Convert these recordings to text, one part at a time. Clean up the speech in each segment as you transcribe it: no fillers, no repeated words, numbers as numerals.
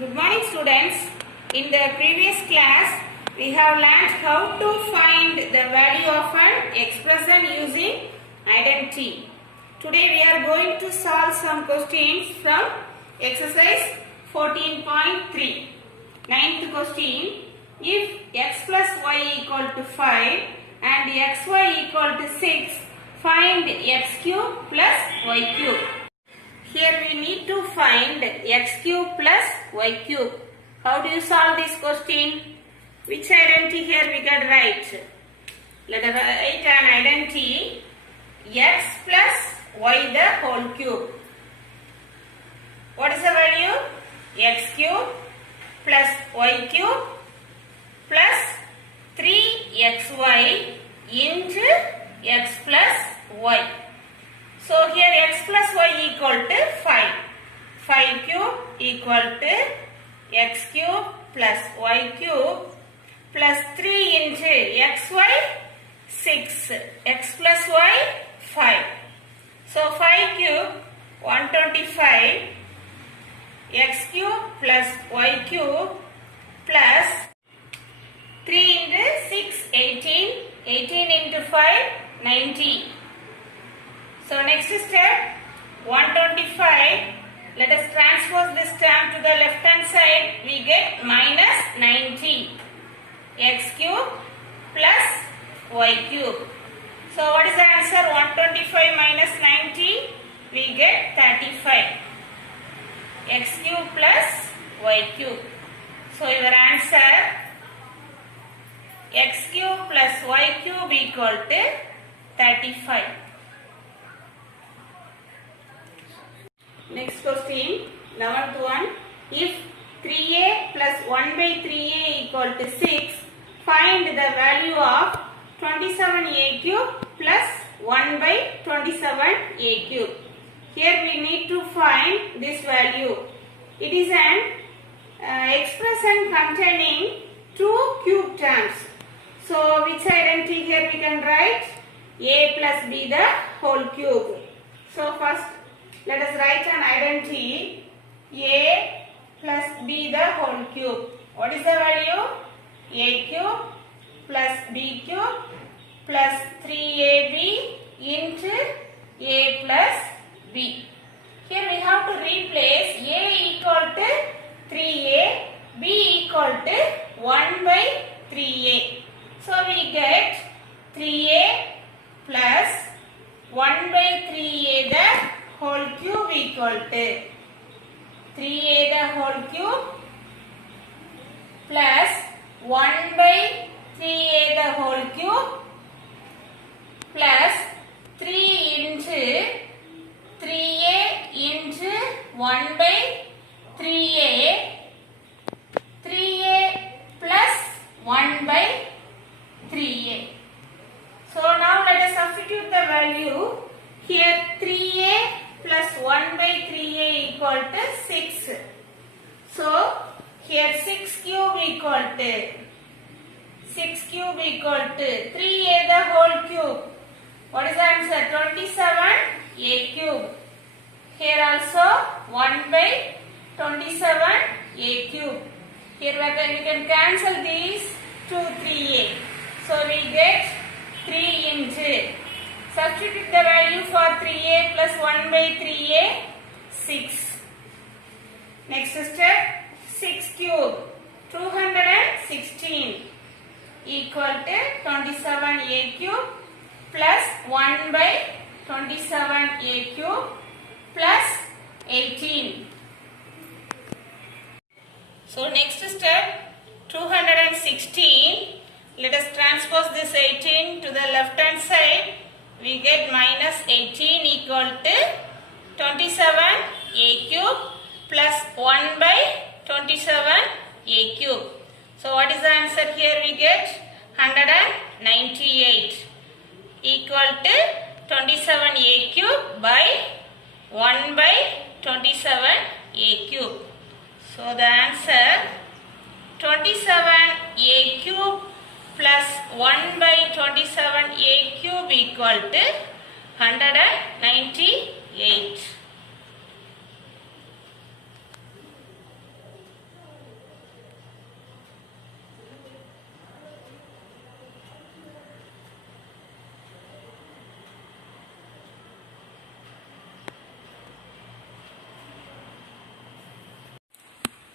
Good morning students. In the previous class, we have learnt how to find the value of an expression using identity. Today we are going to solve some questions from exercise 14.3. Ninth question, if x plus y equal to 5 and xy equal to 6, find x cube plus y cube. Here we need to find x cube plus y cube. How do you solve this question? Which identity here we can write? Let us write an identity x plus y the whole cube. What is the value? X cube plus y cube plus 3xy into x plus y. So here x plus y equal to 5. 5 cube equal to x cube plus y cube plus 3 into xy 6. X plus y 5. So 5 cube 125. X cube plus y cube plus 3 into 6 18. 18 into 5 90. So next step 125. Let us transpose this term to the left hand side. We get minus 90. X cube plus y cube. So what is the answer? 125 minus 90. We get 35. X cube plus y cube. So your answer x cube plus y cube equal to 35. Next question, 11th one. If 3a plus 1 by 3a equal to 6, find the value of 27a cube plus 1 by 27a cube. Here we need to find this value. It is an expression containing two cube terms. So which identity here we can write? A plus b the whole cube. So first let us write an identity a plus b the whole cube. What is the value? A cube plus b cube plus 3ab into a plus b. Here we have to replace a equal to 3a, b equal to 1 by 3a. So we get 3a plus 1 by 3a the whole cube equal to 3a the whole cube plus 1 by 3a the whole cube plus 3 into 3a into 1 by 3a 3a plus 1 by 3a. So now let us substitute the value. Here 3a plus 1 by 3a equal to 6. So here 6 cube equal to 3a the whole cube. What is the answer? 27a cube. Here also 1 by 27a cube. Here we can cancel these 2 3a. So we get 3 into. Substitute the value for 3a plus 1 by 3a, 6. Next step, 6 cube, 216 equal to 27a cube plus 1 by 27a cube plus 18. So next step, 216. Let us transpose this 18 to the left hand side. We get minus 18 equal to 27a cube plus 1 by 27a cube. So what is the answer here? We get 198 equal to 27a cube by 1 by 27a cube. So the answer 27a cube plus 1 by 27a cube equal to 198.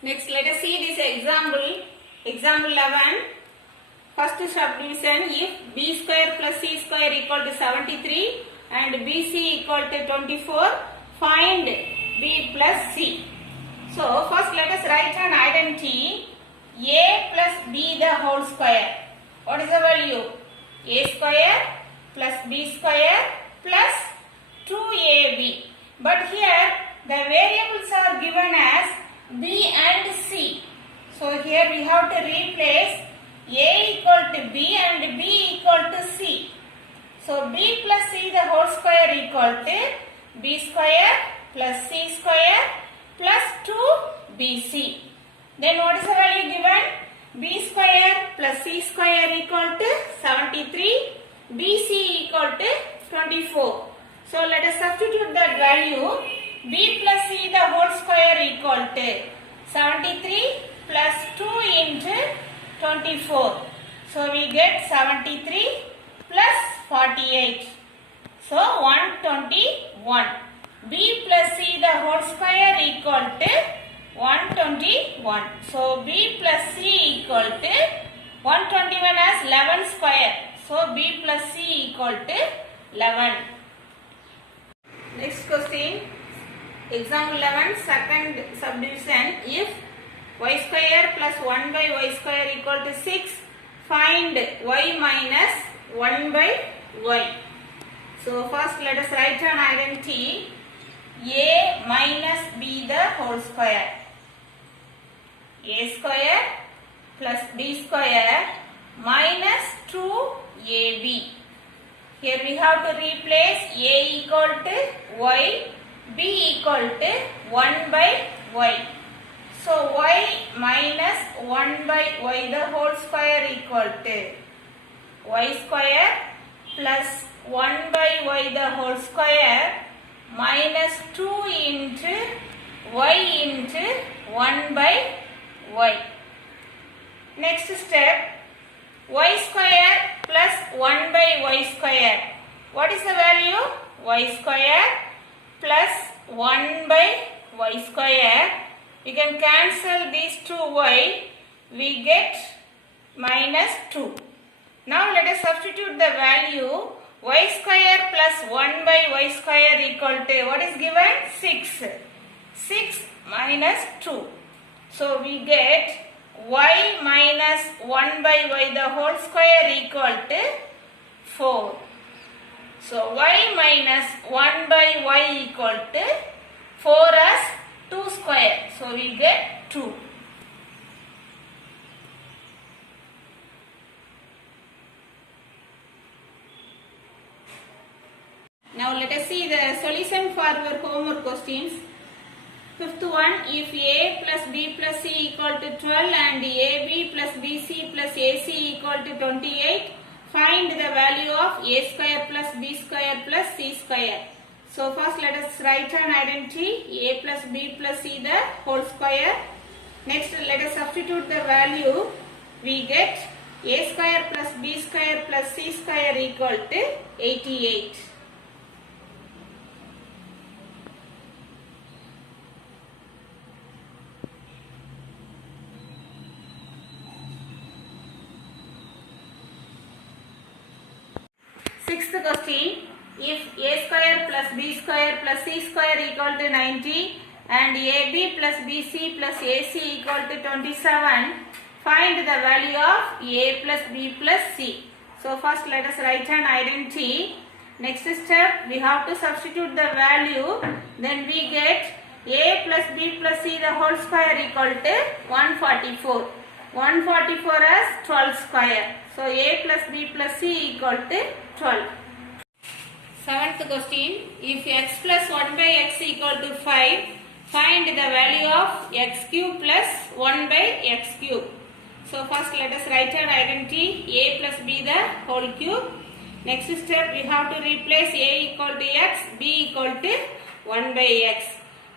Next, let us see this example. Example 11. First subdivision, if b square plus c square equal to 73 and bc equal to 24, find b plus c. So, first let us write an identity a plus b the whole square. What is the value? A square plus b square plus 2ab. But here the variables are given as b and c. So here we have to replace a equal to b and b equal to c. So b plus c the whole square equal to b square plus c square plus 2bc. Then what is the value given? B square plus c square equal to 73, bc equal to 24. So let us substitute that value. B plus c the whole square equal to 73 plus 2 into 24. So we get 73 plus 48. So 121. B plus c the whole square equal to 121. So b plus c equal to 121 as 11 square. So b plus c equal to 11. Next question. Example 11, second subdivision. If y square plus 1 by y square equal to 6, find y minus 1 by y. So first let us write an identity a minus b the whole square. A square plus b square minus 2ab. Here we have to replace a equal to y, b equal to 1 by y. So y minus 1 by y the whole square equal to y square plus 1 by y the whole square minus 2 into y into 1 by y. Next step, y square plus 1 by y square. What is the value? Y square plus 1 by y square. We can cancel these two y. We get minus 2. Now let us substitute the value. Y square plus 1 by y square equal to, what is given? 6. 6 minus 2. So we get y minus 1 by y the whole square equal to 4. So y minus 1 by y equal to 4 as 2 square. So we get 2. Now let us see the solution for our homework questions. Fifth one, if a plus b plus c equal to 12 and ab plus bc plus ac equal to 28, find the value of a square plus b square plus c square. So first let us write an identity a plus b plus c the whole square. Next let us substitute the value. We get a square plus b square plus c square equal to 88. Sixth question, if a square plus b square plus c square equal to 90 and ab plus bc plus ac equal to 27, find the value of a plus b plus c. So first let us write an identity. Next step, we have to substitute the value. Then we get a plus b plus c the whole square equal to 144. 144 as 12 square. So a plus b plus c equal to 12. Seventh question, if x plus 1 by x equal to 5, find the value of x cube plus 1 by x cube. So first let us write an identity a plus b the whole cube. Next step, we have to replace a equal to x, b equal to 1 by x.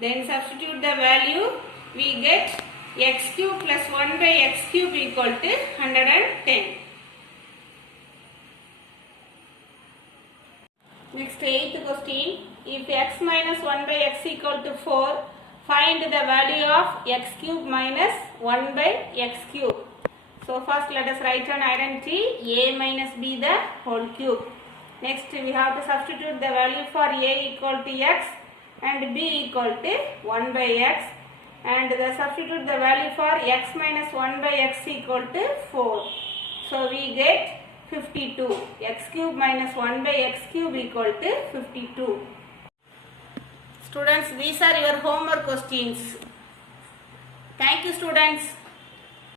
Then substitute the value. We get x cube plus 1 by x cube equal to 110. Next, eighth question, if x minus 1 by x equal to 4, find the value of x cube minus 1 by x cube. So first let us write an identity a minus b the whole cube. Next we have to substitute the value for a equal to x and b equal to 1 by x, and the substitute the value for x minus 1 by x equal to 4. So we get 52. X cube minus 1 by x cube equal to 52. Students, these are your homework questions. Thank you, students.